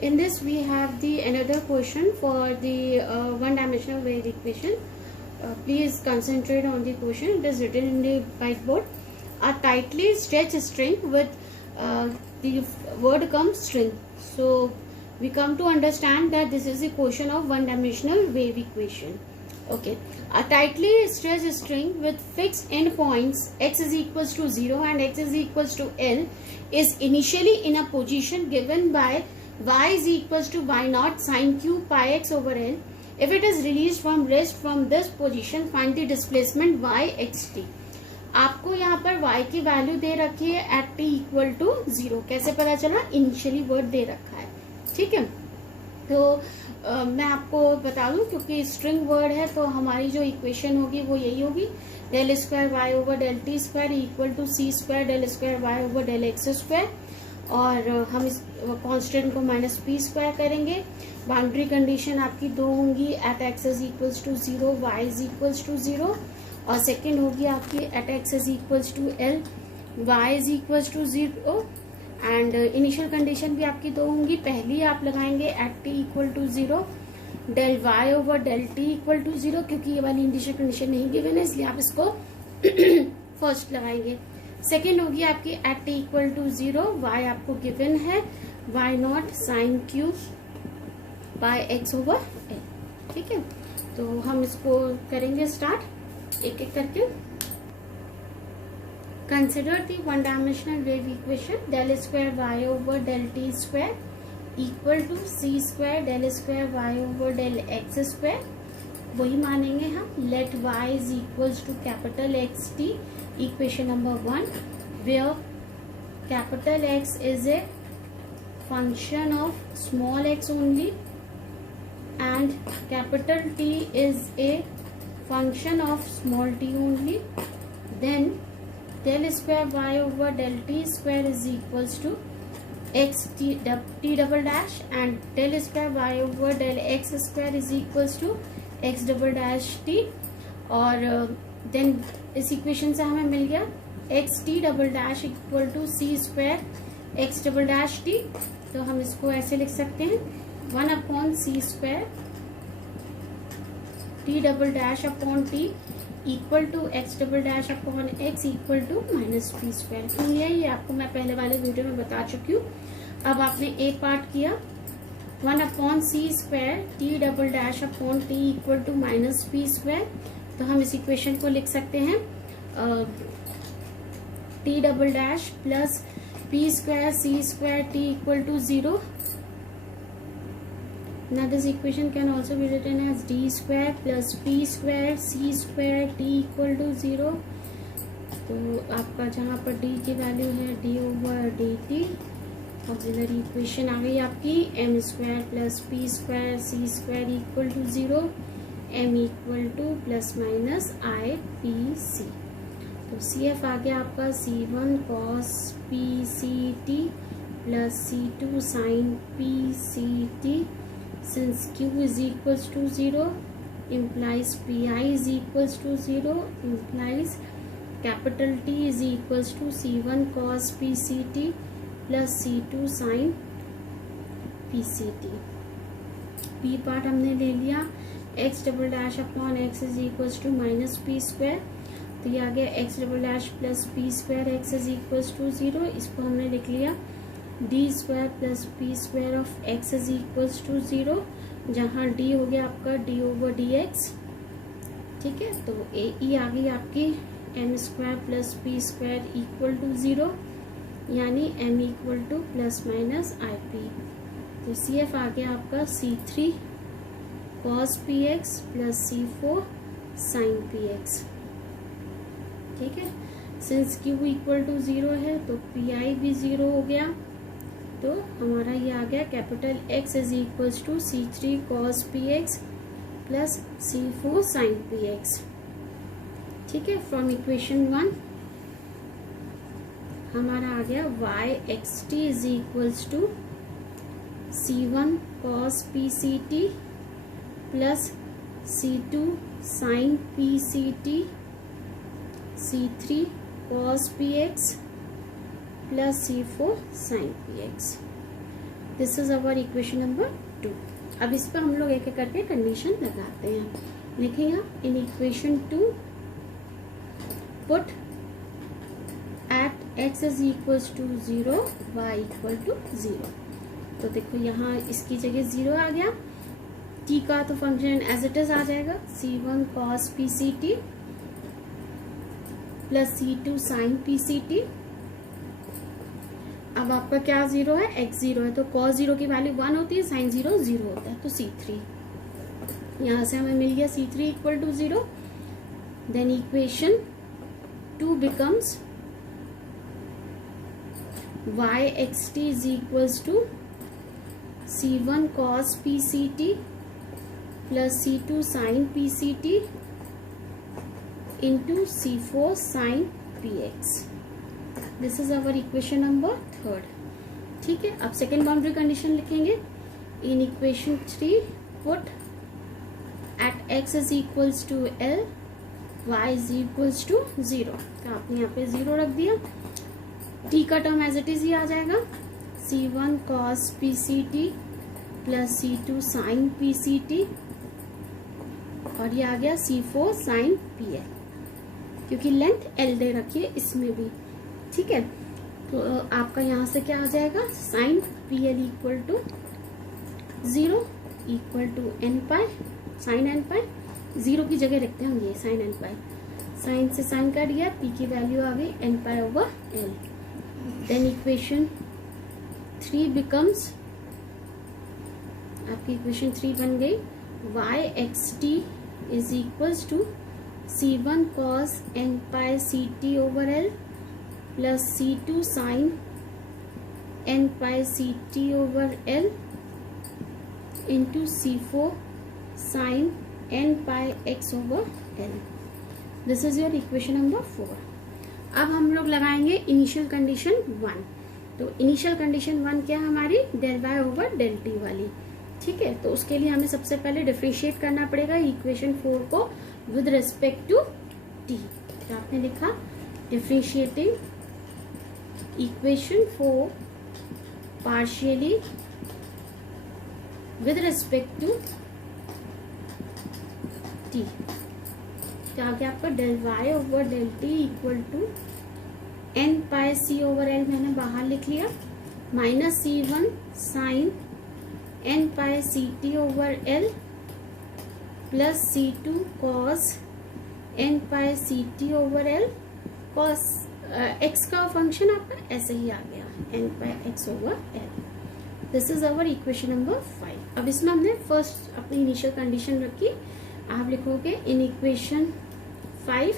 In this we have the another question for the one-dimensional wave equation. Please concentrate on the question. It is written in the whiteboard. A tightly stretched string with the word comes string. So we come to understand that this is the question of one-dimensional wave equation. Okay, a tightly stretched string with fixed endpoints x is equals to 0 and x is equals to L is initially in a position given by y is equals to y naught sine cube pi x over L. If it is released from rest from this position, find the displacement y x t. आपको यहाँ पर y की value दे रखी है at t equal to 0. कैसे पता चला? इनिशियली वर्ड दे रखा है. ठीक है, तो मैं आपको बता दूं क्योंकि स्ट्रिंग वर्ड है तो हमारी जो इक्वेशन होगी वो यही होगी. Del square Y over del T square equal to C square del square Y over del x square, और हम इस कांस्टेंट को माइनस पी स्क्वायर करेंगे. बाउंड्री कंडीशन आपकी दो होंगी, at x is equals to 0 y is equals to 0, और second होगी आपकी at x is equals to L y is equals to 0. And initial condition भी आपकी दो होंगी. पहली आप लगाएंगे at t equal to 0 del y over del t equal to 0, क्योंकि ये वाली इनिशियल कंडीशन नहीं गिवन है इसलिए आप इसको फर्स्ट लगाएंगे. सेकेंड होगी आपकी at t equal to 0 y आपको गिवन है y naught sine cube by x over L. ठीक है, तो हम इसको करेंगे स्टार्ट एक एक करके. Consider the one-dimensional wave equation del square y over del t square equal to c square del square y over del x square. वही मानेंगे हम. Let y is equals to capital X t, equation number 1, where capital X is a function of small x only and capital T is a function of small t only. Then del square y over del t square is equals to x t double dash and del square y over del x square is equals to x double dash t. और then इस equation से हमें मिल गया x t double dash equal to C square x double dash t. तो हम इसको ऐसे लिख सकते हैं 1 upon C square t double dash upon t equal to x double dash upon x equal to minus p square. क्यों लिया ये आपको मैं पहले वाले वीडियो में बता चुकी हूँ. अब आपने एक पार्ट किया 1 upon C square T double dash upon T equal to minus p square. तो हम इस इक्वेशन को लिख सकते हैं t double dash plus P square C square t equal to 0. Now this equation can also be written as d square plus p square c square t equal to 0. तो आपका जहाँ पर d की value है d over D T. Auxiliary equation आ गई आपकी m square plus P square C square equal to 0, m equal to plus minus I P C. तो सी एफ आ गया आपका c1 cos P C T plus c2 sine P C T. Since q is equals to 0 implies pi is equals to 0 implies capital T is equals to c1 cos pct plus c2 sin pct. p part हमने ले लिया x double dash upon x is equals to minus p square. तो ये आ गया x double dash plus P square x is equals to 0. इसको हमने लिख लिया D square plus P square of x is equals to 0, जहाँ D हो गया आपका डी ओवर डी एक्स. ठीक है, तो ए ई आ गई आपकी m square plus P square equal to 0, यानी m equal to plus minus I p. तो सी एफ आ गया आपका c3 cos p x plus c4 sine p x. ठीक है, सिंस क्यू इक्वल टू 0 है तो पी आई भी 0 हो गया. तो हमारा ये आ गया capital X is equals to c3 cos px plus c4 sin px. ठीक है, फ्रॉम इक्वेशन 1 हमारा आ गया y x t is equals to c1 cos pct plus c2 sin pct c3 cos px plus c4 sin px. This is our equation number 2। अब इस पर हम लोग एक एक करके कंडीशन लगाते हैं। लिखिए आप, in equation 2 put at x is equals to 0 y equal to 0। तो देखो यहाँ इसकी जगह 0 आ गया, t का तो फंक्शन एज इट इज आ जाएगा c1 cos pct plus c2 sin pct। अब आपका क्या 0 है, x 0 है, तो cos 0 की वैल्यू 1 होती है, sin 0 0 होता है, तो c3। यहाँ से हमें मिल गया c3 equal to 0। Then equation 2 becomes yxt is equals to c1 cos pct plus c2 sin pct into c4 sin px। This is our equation number 3। ठीक है, अब सेकेंड बाउंड्री कंडीशन लिखेंगे। In equation 3 put at x is equals to l y is equals to 0। तो आपने यहाँ पे 0 रख दिया, t का टर्म एज इट इज ही आ जाएगा c1 cos pct plus c2 sin pct और ये आ गया c4 sin pl, क्योंकि लेंथ l दे रखी है इसमें भी। ठीक है, तो आपका यहाँ से क्या आ जाएगा, sine pl equal to 0 equal to n pi sine n pi. 0 की जगह रखते हैं हम ये साइन n पाई, साइन से साइन कट गया, p की वैल्यू आ गई n pi over l। Then equation 3 becomes, आपकी इक्वेशन 3 बन गई yxt is equals to c1 cos n pi ct over l plus c2 sin n pi ct over l into c4 sin n pi x over l। This is your equation number 4। अब हम लोग लगाएंगे initial condition 1। तो initial condition 1 क्या हमारी, del y over del t वाली। ठीक है, तो उसके लिए हमें सबसे पहले डिफरेंशिएट करना पड़ेगा इक्वेशन 4 को विद रिस्पेक्ट टू t। तो आपने लिखा differentiating equation 4 partially with respect to t। तो आगे आपका del y over del t equal to n pi c over l मैंने बाहर लिख लिया, minus c1 sine n pi ct over l plus c2 cos n pi ct over l। cos x का function आपका ऐसे ही आ गया n pi x over l। This is our equation number 5। अब इसमें हमने फर्स्ट अपनी इनिशियल कंडीशन रखी, आप लिखोगे in equation 5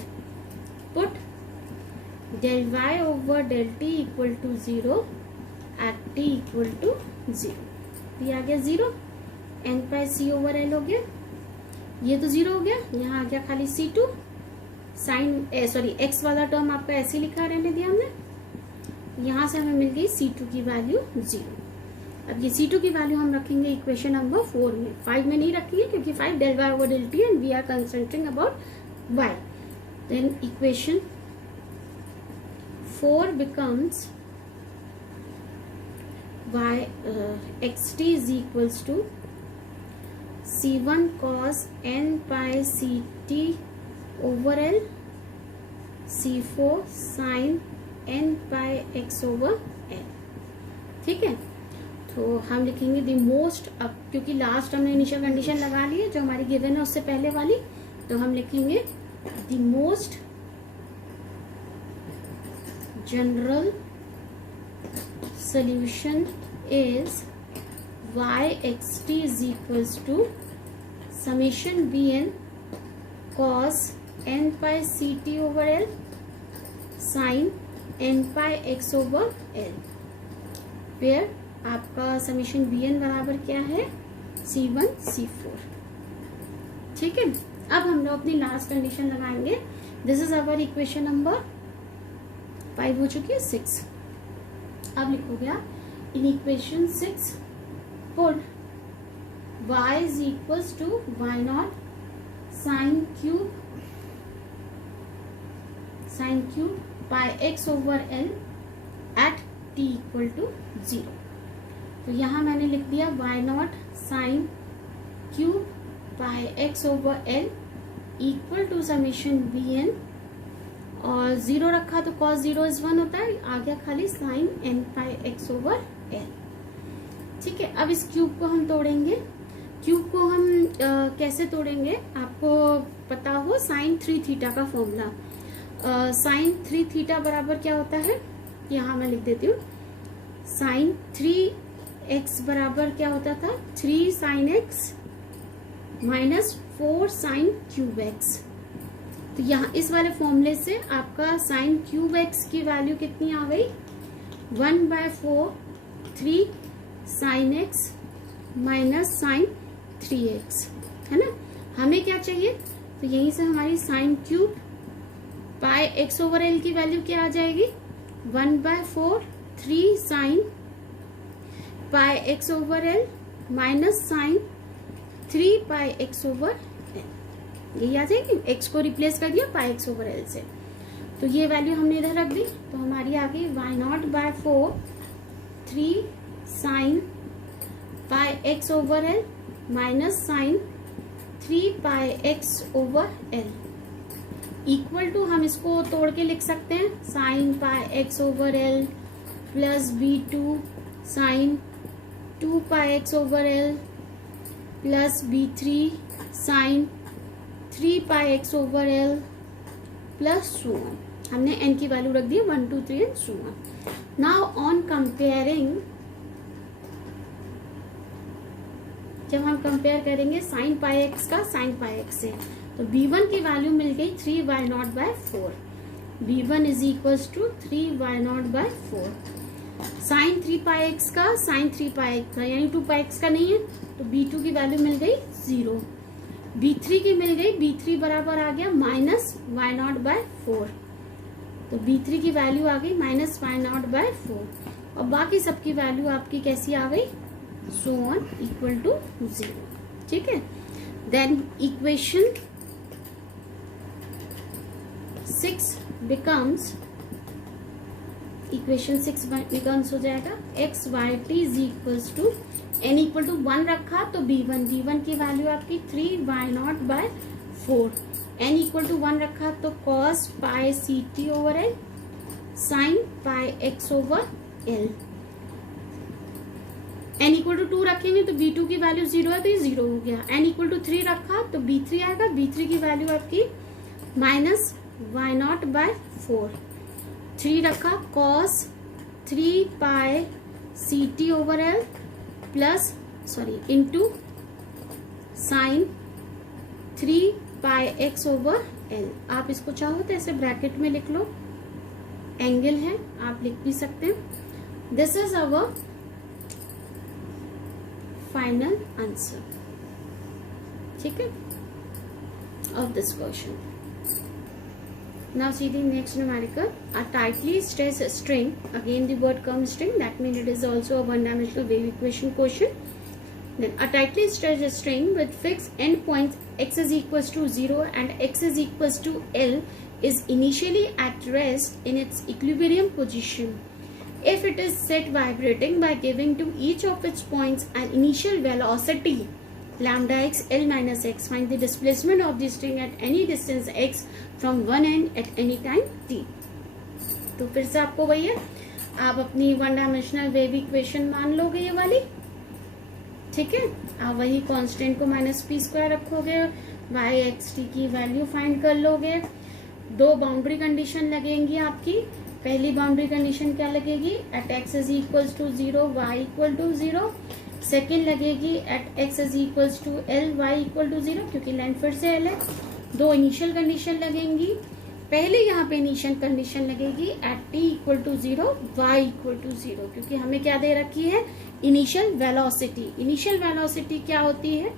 put del y over del t equal to 0 at t equal to 0। ये आ गया 0, n pi c over l हो गया, ये तो 0 हो गया, यहाँ आ गया खाली c2 साइन सॉरी x वाला टर्म आपका ऐसे लिखा रहने दिया हमने। यहाँ से हमें मिल गई c2 की वैल्यू 0। अब ये c2 की वैल्यू हम रखेंगे इक्वेशन नंबर 4 में, 5 में नहीं रखी है क्योंकि 5 del y over del t and we are concentrating about y। Then equation 4 becomes xt is equals to c1 cos n pi ct over l c4 sin n pi x over l। ठीक है, तो हम लिखेंगे the most, अब क्योंकि last हमने initial condition लगा ली है जो हमारी गिवन है उससे पहले वाली, तो हम लिखेंगे the most general solution is yxt is equals to summation bn cos n pi ct over l sin n pi x over l, where आपका समीशन bn बराबर क्या है, c1 c4। ठीक है, अब हम लोग अपनी लास्ट कंडीशन लगाएंगे। This is our equation number 5 हो चुकी है 6। अब लिखोगे आप in equation 6 put y is equals to y0 sine cube pi x over l at t equal to 0। तो यहाँ मैंने लिख दिया y0 sine cube by x over l equal to summation bn, और 0 रखा तो cos 0 इज 1 होता है, आ गया खाली sine n by x over l। ठीक है, अब इस क्यूब को हम तोड़ेंगे। क्यूब को हम कैसे तोड़ेंगे, आपको पता हो साइन 3 थीटा का फॉर्मूला। साइन 3 थीटा बराबर क्या होता है, यहाँ मैं लिख देती हूँ। साइन 3x बराबर क्या होता था, 3 sine x minus 4 sine cube x। तो यहाँ इस वाले फॉर्मूले से आपका साइन क्यूब x की वैल्यू कितनी आ गई, 1/4 3 sine x minus sign 3x, है ना। हमें क्या चाहिए, तो यहीं से हमारी sine cube pi x over l की वैल्यू क्या आ जाएगी, 1/4 3 sine pi x over l minus sine 3 pi x over l, यही आ जाएगी। x को रिप्लेस कर दिया पाई x ओवर l से, तो ये वैल्यू हमने इधर रख दी, तो हमारी आ गई y0/4 3 sine pi x over l minus sine 3 pi x over l equal to, हम इसको तोड़ के लिख सकते हैं, sine pi x over l plus b2 sine 2 pi x over l plus b3 sine 3 pi x over l plus so on. हमने n की value रख दी 1 2 3 and so on. Now on comparing, जब हम कंपेयर करेंगे sine pi x का sine pi x से, तो b1 की वैल्यू मिल गई 3y0/4, b1 is equals to 3y0/4। Sine 3 pi x का साइन 3 पाई एक्स का यानी 2 पाई एक्स का नहीं है, तो b2 की वैल्यू मिल गई 0, b3 की मिल गई, b3 बराबर आ गया माइनस y0/4, तो b3 की वैल्यू आ गई माइनस y0/4, और बाकी सबकी वैल्यू आपकी कैसी आ गई, so on equal to 0। ठीक है, then equation 6 becomes हो जाएगा x y t is equals to n equal to 1 रखा तो b1 की वैल्यू आपकी 3y0/4, n equal to 1 रखा तो cos pi ct over l sin pi x over l, n equal to 2 रखेंगे तो b2 की वैल्यू 0 है तो ये 0 हो गया। n इक्वल टू 3 रखा तो b3 आएगा, b3 की वैल्यू आपकी माइनस y0/4, 3 रखा cos 3 पाई ct over l plus into sine 3 pi x over l। आप इसको चाहो तो ऐसे ब्रैकेट में लिख लो, एंगल है आप लिख भी सकते हैं। This is our final answer, ठीक है, of this question. Now see the next numerical. A tightly stressed string, again the word comes string, that means it is also a one dimensional wave equation question. Then a tightly stretched string with fixed endpoints x is equals to 0 and x is equals to L is initially at rest in its equilibrium position. If it is set vibrating by giving to each of its points an initial velocity lambda x L minus x, find the displacement of the string at any distance x from one end at any time t. तो फिर से आपको वही है, आप अपनी one dimensional wave equation मान लोगे ये वाली, ठीक है। आप वही कांस्टेंट को माइनस p² रखोगे, y x t की वैल्यू फाइंड कर लोगे। 2 बाउंड्री कंडीशन लगेंगी आपकी। पहली बाउंड्री कंडीशन क्या लगेगी, at x is equals to 0 y equal to 0। Second लगेगी at x is equals to l y equal to 0, क्योंकि लेंथ फिर से l है। 2 इनिशियल कंडीशन लगेंगी। पहले यहाँ पे इनिशियल कंडीशन लगेगी at t equal to 0 y equal to 0, क्योंकि हमें क्या दे रखी है, इनिशियल वेलोसिटी। इनिशियल वेलोसिटी क्या होती है,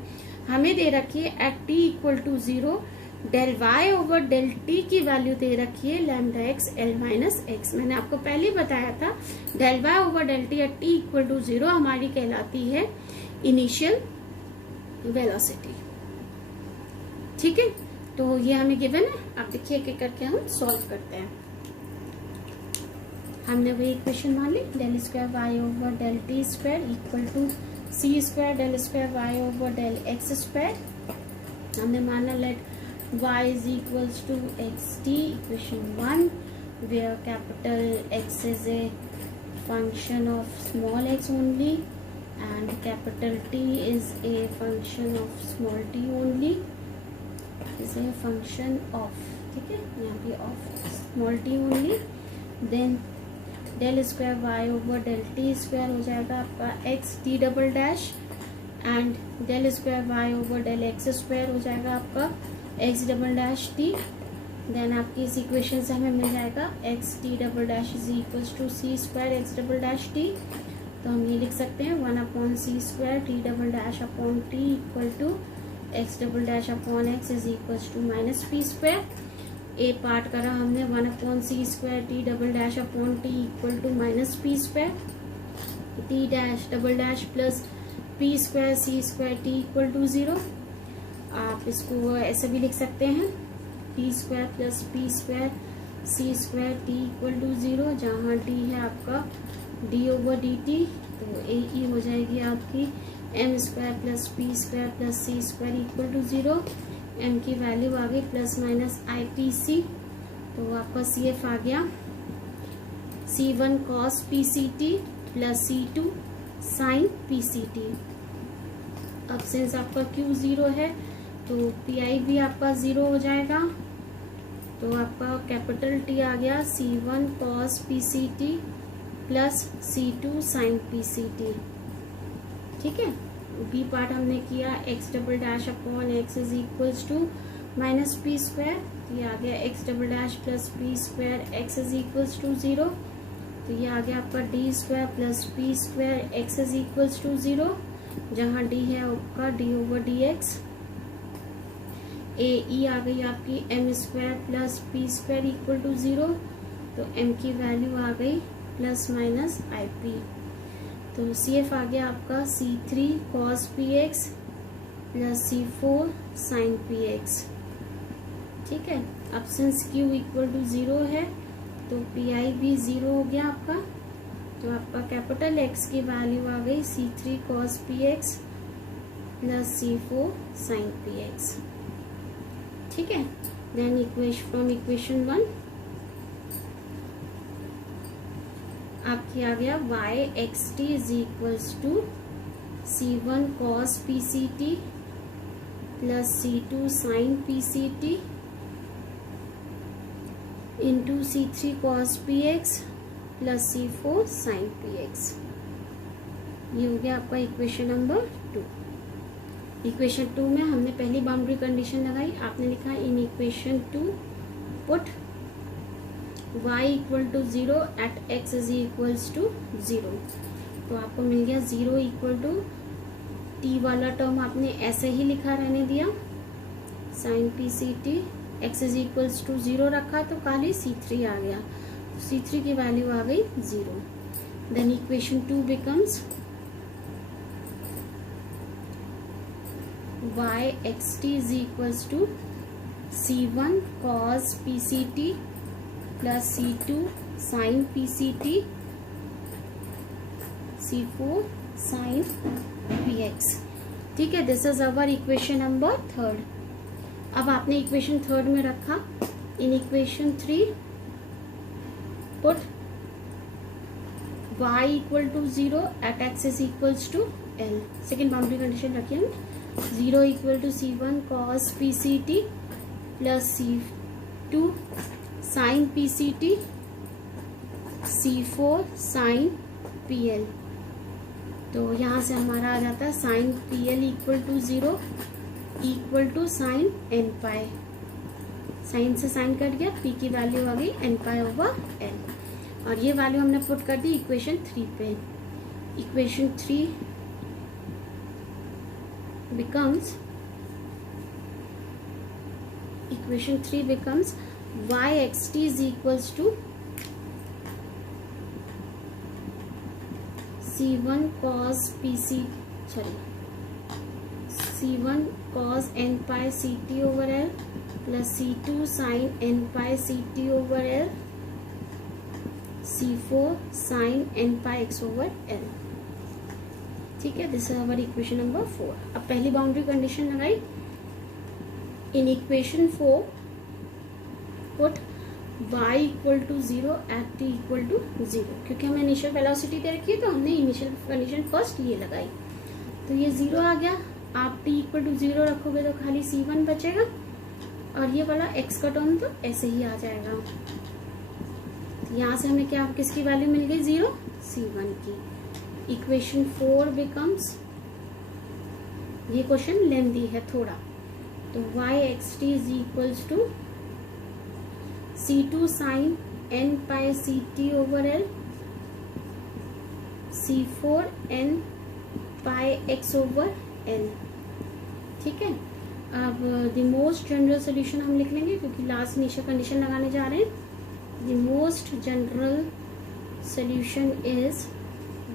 हमें दे रखी है at t equal to 0 del y over del t की वैल्यू दे रखी है lambda x l minus x। मैंने आपको पहले बताया था del y over del t at t equal to 0 हमारी कहलाती है इनिशियल वेलोसिटी, ठीक है। तो ये हमें गिवन है, आप देखिए एक एक करके हम सॉल्व करते हैं। हमने वही इक्वेशन मान ली, del square Y over del T square equal to C square del square Y over del x square. हमने माना let y is equals to xt, equation 1, where capital X is a function of small x only and capital T is a function of small t only, is a function of, ठीक है, यहाँ पे of small t only। then del square Y over del T square हो जाएगा आपका X T double dash and del square Y over del x square हो जाएगा आपका X double dash T. Then आपकी इस इक्वेशन से हमें मिल जाएगा X T double dash is equals to C square X double dash T. तो हम ये लिख सकते हैं 1 upon C square T double dash upon T equal to x double dash upon x is equals to minus p square. A part करा हमने 1 upon C square T double dash upon T equal to minus p square t dash double dash plus P square C square t equal to 0। आप इसको ऐसे भी लिख सकते हैं t square plus P square C square t equal to 0, जहाँ d है आपका डी ओवर डी टी। तो ए ई हो जाएगी आपकी m square plus P square plus c square equal to 0। M की वैल्यू आ गई plus minus i t c. तो आपका सी एफ आ गया C1 cos PCT plus C2 sin PCT। अब सिंस आपका Q 0 है तो PI भी आपका 0 हो जाएगा। तो आपका कैपिटल T आ गया C1 cos PCT plus C2 sin PCT। ठीक है, बी पार्ट हमने किया x double dash upon x is equals to minus p square. ये आ गया x double dash plus P square x is equals to 0। तो ये आ गया आपका d square plus P square x is equals to 0, जहाँ डी है आपका d over d x. A E आ गई आपकी m square plus P square equal to 0। तो एम की वैल्यू आ गई प्लस माइनस आई पी। तो सी एफ आ गया आपका C3 cos PX plus C4 sin PX। ठीक है, अब सिंस Q इक्वल टू 0 है तो PI भी 0 हो गया आपका। तो आपका कैपिटल X की वैल्यू आ गई C3 cos PX plus C4 sin PX। ठीक है, देन इक्वेशन फ्रॉम इक्वेशन 1 आपकी आ गया y x t is equals to C1 cos PCT plus C2 sin PCT into C3 cos PX plus C4 sin PX। ये हो गया आपका equation number 2। Equation 2 में हमने पहली बाउंड्री कंडीशन लगाई, आपने लिखा in equation 2 put y equal to 0 at x is equals to 0। तो आपको मिल गया 0 इक्वल टू t वाला टर्म आपने ऐसे ही लिखा रहने दिया sin PCT x is equals to 0 रखा तो खाली C3 आ गया। तो C3 की वैल्यू आ गई 0। Then equation 2 becomes y x t is equals to C1 cos PCT plus C2 sin PCT C4 sin PX। ठीक है, this is our equation number 3। अब आपने इक्वेशन 3 में रखा in equation 3 put y equal to 0 at x is equals to L। Second boundary condition रखिए हम 0 equal to C1 cos PCT plus C2 sin PCT C4 sin PL। तो यहाँ से हमारा आ जाता है sin PL equal to 0 equal to sin n pi. Sine से sine cut गया, p की वैल्यू आ गई n पाई ओवर l और ये वैल्यू हमने पुट कर दी इक्वेशन 3 पे। Equation 3 becomes y x t is equals to C1 cos n pi CT over L plus C2 sin n pi CT over L C4 sin n pi x over l। ठीक है, this is our equation number 4। अब पहली boundary condition लगाई। In equation 4 put y equal to 0 at t equal to 0, क्योंकि हमें initial velocity दे रखी है तो हमने इनिशियल कंडीशन फर्स्ट ये लगाई, तो ये 0 आ गया। आप t इक्वल टू 0 रखोगे तो खाली c1 बचेगा और ये वाला x का टर्म तो ऐसे ही आ जाएगा। तो यहाँ से हमें क्या, किसकी वैल्यू मिल गई, 0 c1 की। इक्वेशन 4 बिकम्स, ये क्वेश्चन लेंथी है थोड़ा, तो y x t is equals to c2 sin n pi ct over l, c4 n pi x over l। ठीक है, अब द मोस्ट जनरल सोल्यूशन हम लिख लेंगे क्योंकि लास्ट इनिशियल कंडीशन लगाने जा रहे हैं। The most general solution is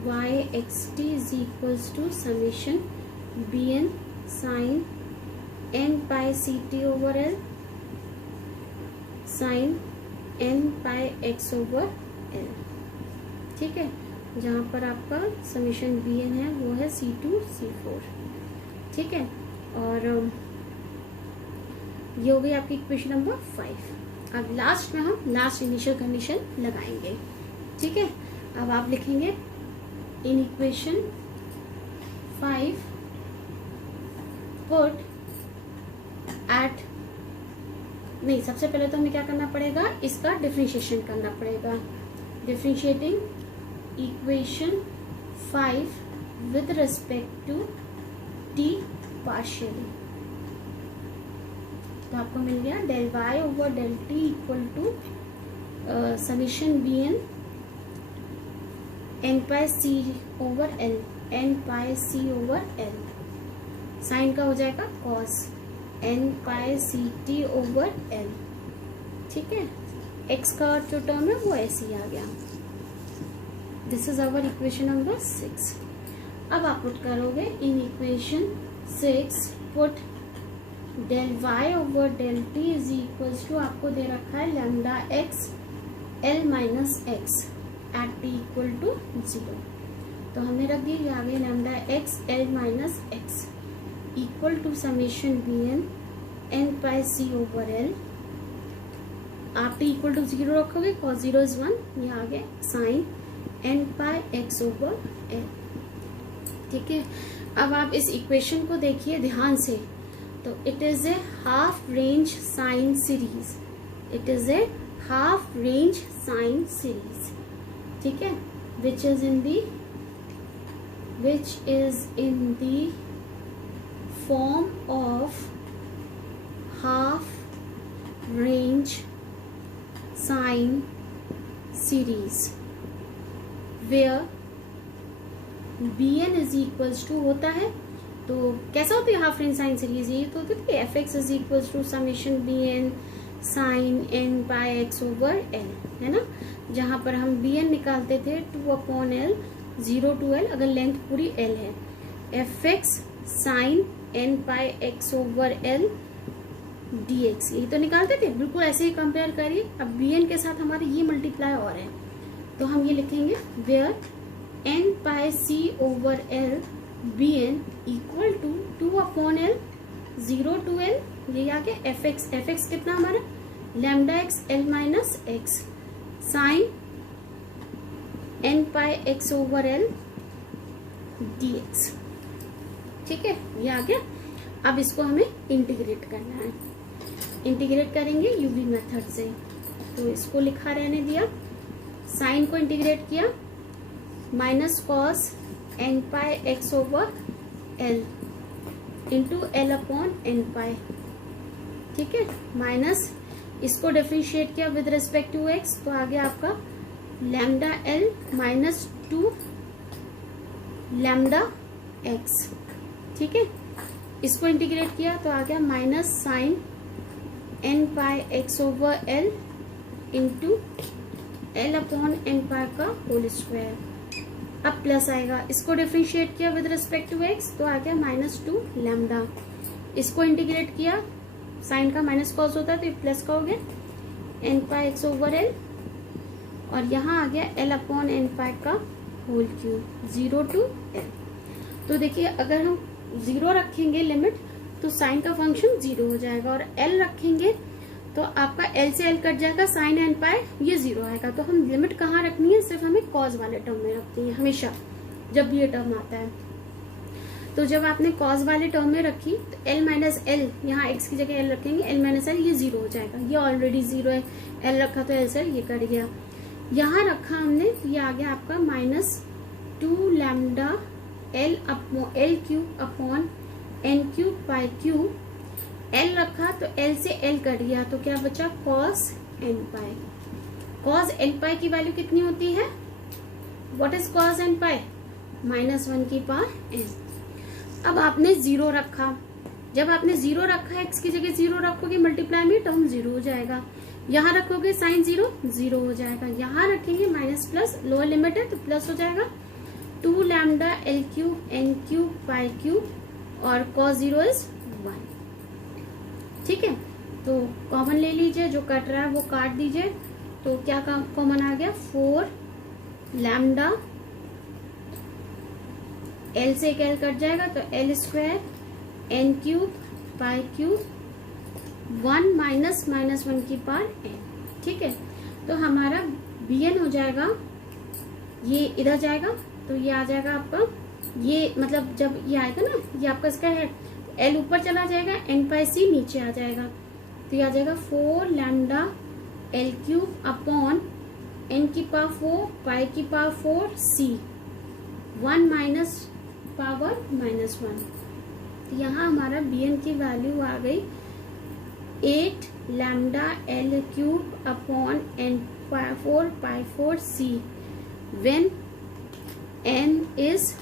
y x t is equals to summation bn sin n pi ct over l sin n pi x over l। ठीक है, जहाँ पर आपका समीशन bn है वो है c2 c4। ठीक है, और ये हो गई आपकी इक्वेशन नंबर 5। अब लास्ट में हम लास्ट इनिशियल कंडीशन लगाएंगे। ठीक है, अब आप लिखेंगे इन इक्वेशन 5 पुट एट, नहीं, सबसे पहले तो हमें क्या करना पड़ेगा, इसका डिफरेंशिएशन करना पड़ेगा। Differentiating equation 5 with respect to t partially, तो आपको मिल गया del y over del t equal to summation bn n pi c over l, n pi c over l, sine का हो जाएगा cos n pi c t over l। ठीक है, x का जो टर्म है वो ऐसे ही आ गया। This is our equation number 6। अब आप पुट करोगे in equation 6 put del y over del t is equals to, आपको दे रखा है lambda x l minus x at t equal to 0, तो हमने रख दी आगे lambda x l minus x equal to summation bn n pi c over l। आप t इक्वल टू 0 रखोगे, cos 0 इज 1, ये आ गया sign n pi x over l। ठीक है, अब आप इस इक्वेशन को देखिए ध्यान से, तो it is a half range sine series, it is a half range sine series. ठीक है, which is in the form of half range sine series where bn is equals to होता है, तो कैसा होती है हाफ रेंज साइन सीरीज, ये तो होती है fx is equals to summation bn sine n pi x over l, है ना, जहां पर हम bn निकालते थे 2/l 0 to l, अगर लेंथ पूरी l है, fx sign n pi x over l dx, यही तो निकालते थे। बिल्कुल ऐसे ही कंपेयर करिए। अब bn के साथ हमारे ये मल्टीप्लाई और है, तो हम ये लिखेंगे where n pi c over l bn equal to 2/l 0 to l, ये आ गया fx कितना हमारा lambda x l minus x sine n pi x over l dx। ठीक है, ये आ गया। अब इसको हमें इंटीग्रेट करना है, इंटीग्रेट करेंगे यूवी मेथड से, तो इसको लिखा रहने दिया, साइन को इंटीग्रेट किया, minus cos n pi x over l into l upon n पाई। ठीक है, माइनस इसको डिफरेंशिएट किया विद रिस्पेक्ट टू x, तो आ गया आपका lambda l minus 2 lambda x। ठीक है, इसको इंटीग्रेट किया तो आ गया minus sign n pi x over l into l upon n पाई का होल स्क्वायर। अब प्लस आएगा, इसको डिफरेंशिएट किया विद रिस्पेक्ट टू x, तो आ गया माइनस 2 लैम्डा। इसको इंटीग्रेट किया, साइन का माइनस कॉस होता है तो ये प्लस का हो गया n pi x over l और यहाँ आ गया l अपॉन एन पाई का होल क्यूब, 0 to l। तो देखिए अगर हम 0 रखेंगे लिमिट तो साइन का फंक्शन 0 हो जाएगा, और l रखेंगे तो आपका l से l कट जाएगा, साइन एन पाई ये 0 आएगा। तो हम लिमिट कहाँ रखनी है, सिर्फ हमें कॉज वाले टर्म में रखनी है हमेशा जब भी ये टर्म आता है। तो जब आपने कॉज वाले टर्म में रखी तो l माइनस एल, यहाँ x की जगह l रखेंगे, l माइनस एल ये 0 हो जाएगा, ये ऑलरेडी 0 है, l रखा तो l से ये कट गया। यहाँ रखा हमने तो ये आ गया आपका -2 lambda l cube upon n cube पाई क्यूब। l रखा तो l से l कट गया तो क्या बचा, cos n पाई। cos n पाई की वैल्यू कितनी होती है, व्हाट इज cos n पाई, -1 की पावर n। अब आपने 0 रखा, जब आपने 0 रखा x की जगह 0 रखोगे मल्टीप्लाई में टर्म 0 हो जाएगा, यहाँ रखोगे साइन 0 हो जाएगा, यहाँ रखेंगे माइनस प्लस, लोअर लिमिट है तो प्लस हो जाएगा, 2 lambda l cube n cube पाई क्यूब, और cos 0 इज 1। ठीक है, तो कॉमन ले लीजिए, जो कट रहा है वो काट दीजिए। तो क्या कॉमन आ गया, 4 लैम्डा, l से एक l कट जाएगा तो l स्क्वायर n क्यूब पाई क्यूब, 1 माइनस -1 की पावर n। ठीक है, तो हमारा bn हो जाएगा, ये इधर जाएगा तो ये आ जाएगा आपका, ये मतलब जब ये आएगा ना, ये आपका इसका है, l ऊपर चला जाएगा, n पाई c नीचे आ जाएगा, तो ये आ जाएगा 4 lambda l cube upon n की पावर 4 पाई की पावर 4 c, 1 माइनस पावर -1। तो यहाँ हमारा bn की वैल्यू आ गई 8 lambda l cube upon n pi 4 pi 4 c when n is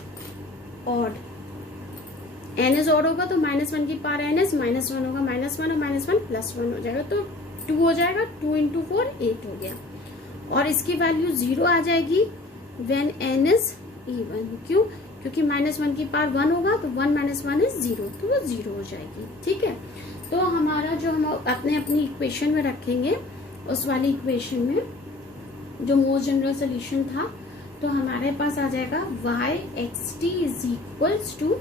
odd. n is odd होगा तो -1 की पावर n इज -1 होगा, -1 और -1 +1 हो जाएगा, तो 2 हो जाएगा, 2 into 4 8 हो गया, और इसकी वैल्यू 0 आ जाएगी व्हेन n इज इवन। क्यों, क्योंकि -1 की पावर 1 होगा तो 1 माइनस 1 इज 0, तो वो 0 हो जाएगी। ठीक है, तो हमारा जो हम अपनी इक्वेशन में रखेंगे, उस वाली इक्वेशन में जो मोस्ट जनरल सोल्यूशन था, तो हमारे पास आ जाएगा y(xt) इज इक्वल्स टू,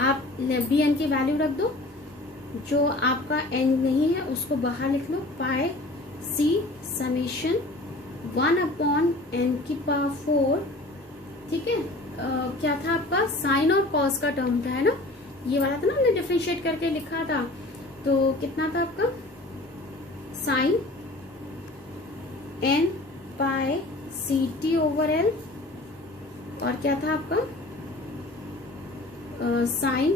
आप bn की वैल्यू रख दो, जो आपका n नहीं है उसको बाहर लिख लो, पाई c समेशन 1 अपॉन n की पावर 4। ठीक है, क्या था आपका, साइन और कॉस का टर्म था, है ना, ये वाला था ना, हमने डिफरेंशिएट करके लिखा था, तो कितना था आपका, sign n pi ct over l, और क्या था आपका sign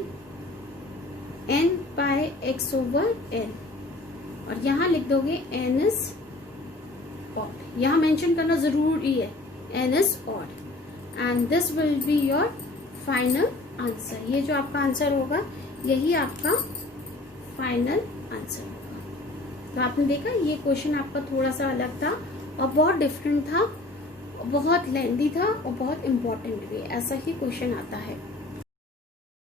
n pi x over l, और यहाँ लिख दोगे n इज ऑड, यहाँ मेंशन करना जरूरी है, n is odd, and this will be your final answer. ये जो आपका आंसर होगा यही आपका फाइनल आंसर होगा। तो आपने देखा ये क्वेश्चन आपका थोड़ा सा अलग था और बहुत डिफरेंट था, बहुत लेंदी था और बहुत इम्पोर्टेंट भी, ऐसा ही क्वेश्चन आता है।